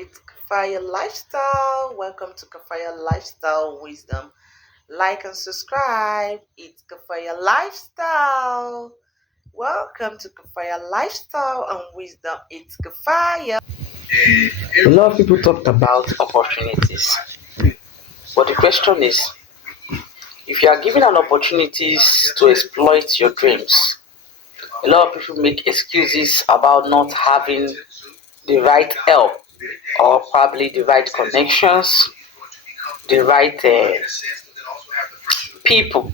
It's Kafaya Lifestyle. Welcome to Kafaya Lifestyle Wisdom. Like and subscribe. It's Kafaya Lifestyle. Welcome to Kafaya Lifestyle and Wisdom. It's Kafaya. A lot of people talked about opportunities, but the question is, if you are given an opportunities to exploit your dreams, a lot of people make excuses about not having the right help or probably the right connections, the right people.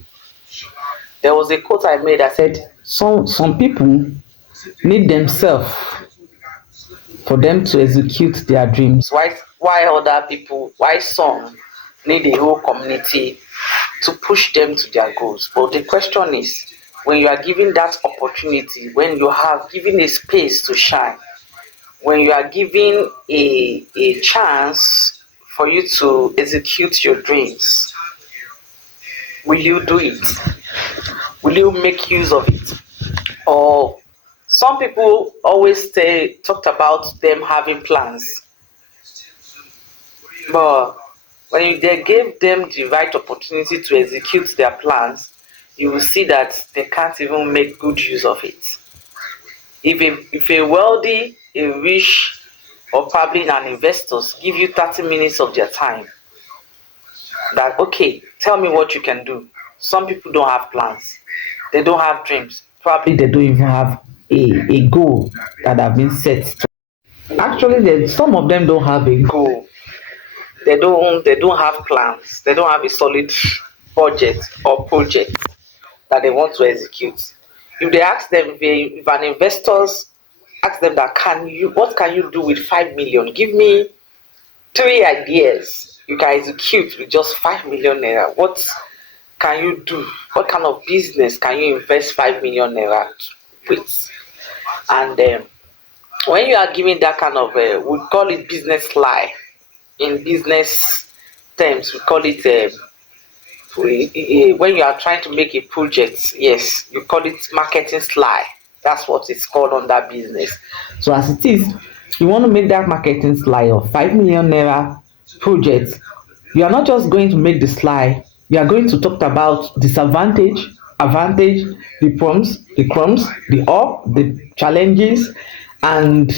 There was a quote I made that said, some people need themselves for them to execute their dreams. Why other people, why some need a whole community to push them to their goals. But the question is, when you are given that opportunity, when you have given a space to shine, when you are given a chance for you to execute your dreams, will you do it? Will you make use of it? Or some people always talked about them having plans, but when they gave them the right opportunity to execute their plans, you will see that they can't even make good use of it. If a wealthy, a rich, or probably an investors give you 30 minutes of their time, that okay, tell me what you can do. Some people don't have plans, they don't have dreams, probably they don't even have a goal that have been set. Actually, some of them don't have a goal. They don't have plans. They don't have a solid budget or project that they want to execute. If they ask them, if an investors ask them that what can you do with 5 million? Give me 3 ideas you can execute with just 5 million naira. What can you do? What kind of business can you invest 5 million naira with? And when you are giving that kind of, we call it business lie. In business terms, we call it when you are trying to make a project, yes, you call it marketing slide. That's what it's called on that business. So as it is, you want to make that marketing slide of 5 million naira project. You are not just going to make the slide, you are going to talk about disadvantage, advantage, the crumbs, the up, the challenges, and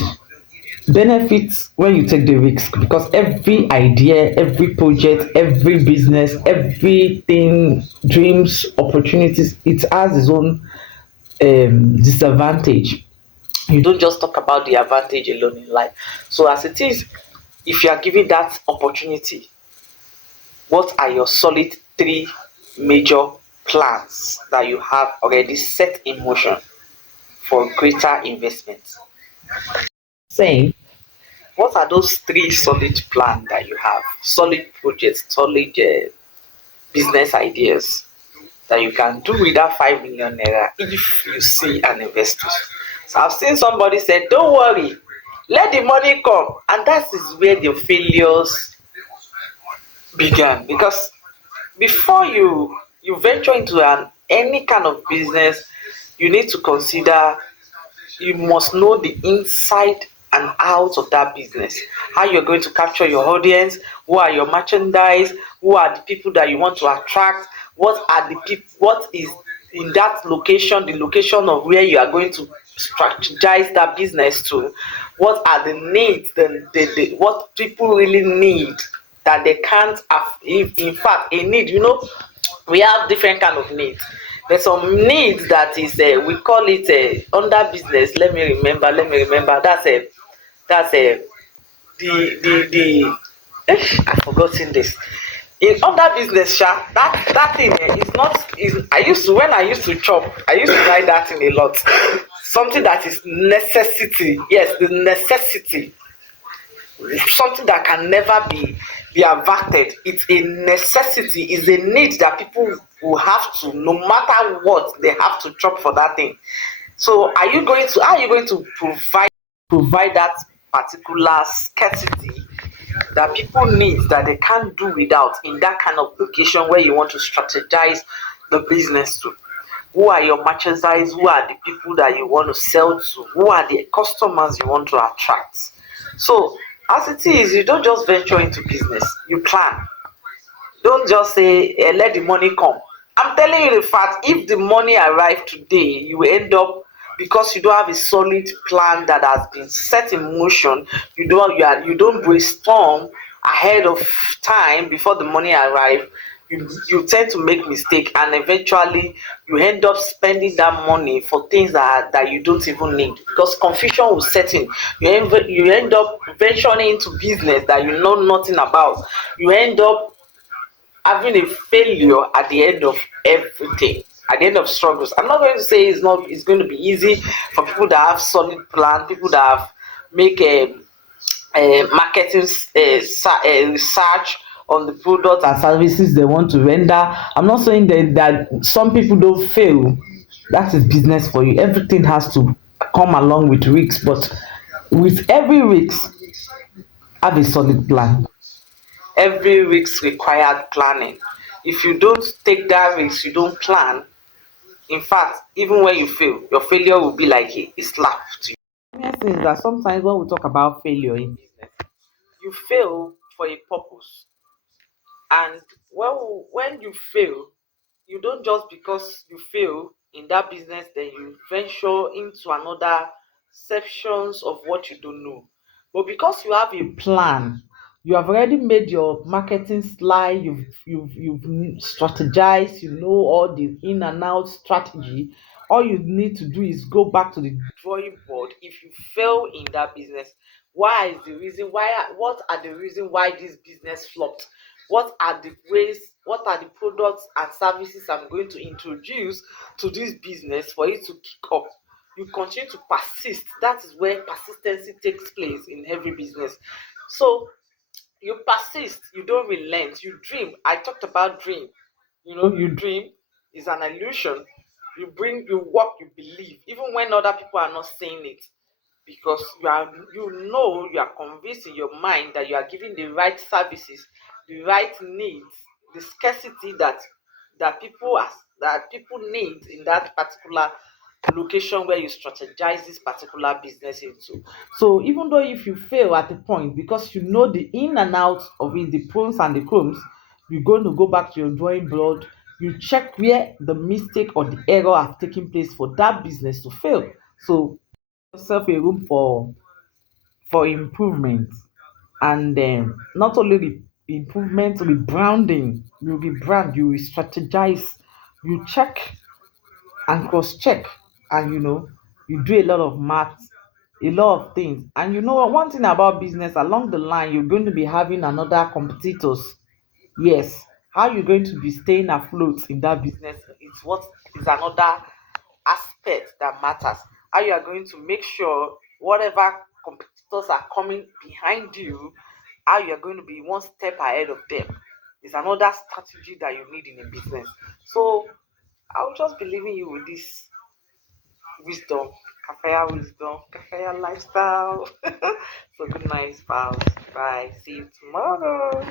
benefits when you take the risk, because every idea, every project, every business, everything, dreams, opportunities, it has its own disadvantage. You don't just talk about the advantage alone in life. So as it is, if you are given that opportunity, what are your solid 3 major plans that you have already set in motion for greater investment? Saying, what are those 3 solid plans that you have? Solid projects, solid business ideas that you can do with that 5 million naira if you see an investor. So I've seen somebody say, don't worry, let the money come. And that is where the failures began. Because before you venture into any kind of business, you need to consider, you must know the inside and out of that business, how you're going to capture your audience, who are your merchandise, who are the people that you want to attract, what are the people, what is in that location, the location of where you are going to strategize that business to, what are the needs, what people really need that they can't have. In fact, a need, we have different kind of needs. There's some needs that is we call it under business. Let me remember. That's the I've forgotten this. In other business, sha, that thing is not is I used to chop, I used to write that thing a lot. Something that is necessity. Yes, the necessity. Something that can never be averted. It's a necessity, it's a need that people will have to, no matter what, they have to chop for that thing. So how are you going to provide that particular scarcity that people need, that they can't do without, in that kind of location where you want to strategize the business to? Who are your merchandise? Who are the people that you want to sell to? Who are the customers you want to attract? So As it is, you don't just venture into business, you plan. Don't just say let the money come. I'm telling you the fact, if the money arrive today, you will end up, because you don't have a solid plan that has been set in motion. You don't brainstorm ahead of time before the money arrive. You tend to make mistake, and eventually you end up spending that money for things that you don't even need, because confusion will set in. You end up venturing into business that you know nothing about. You end up having a failure at the end of everything, at the end of struggles. I'm not going to say it's going to be easy for people that have solid plan, people that have make a marketing research on the product and services they want to render. I'm not saying that some people don't fail. That is business for you. Everything has to come along with risks, but with every risk, have a solid plan. Every risk required planning. If you don't take that risk, you don't plan, in fact, even when you fail, your failure will be like a slap to you. The funniest thing is that sometimes when we talk about failure in business, you fail for a purpose. And when you fail, you don't just because you fail in that business, then you venture into another sections of what you don't know. But because you have a plan, you have already made your marketing slide, you've strategized, you know all the in and out strategy. All you need to do is go back to the drawing board. If you fail in that business, why is the reason why what are the reason why this business flopped? What are the products and services I'm going to introduce to this business for it to kick up? You continue to persist. That is where persistency takes place in every business. So you persist, you don't relent, you dream. I talked about dream. You dream is an illusion. You work, you believe, even when other people are not saying it, because you are convinced in your mind that you are giving the right services, the right needs, the scarcity that people need in that particular location where you strategize this particular business into. So even though if you fail at a point, because you know the in and out of it, the pros and the cons, you're going to go back to your drawing board. You check where the mistake or the error have taken place for that business to fail. So yourself a room for improvement, and not only the improvement, rebranding. You rebrand, you strategize, you check and cross check, and you do a lot of maths, a lot of things. And one thing about business, along the line you're going to be having another competitors. Yes, how you're going to be staying afloat in that business is what is another aspect that matters. How you are going to make sure whatever competitors are coming behind you, how you are going to be one step ahead of them is another strategy that you need in a business. So I will just be leaving you with this wisdom, kafaya wisdom, kafaya lifestyle. So good night, pals. Bye. See you tomorrow.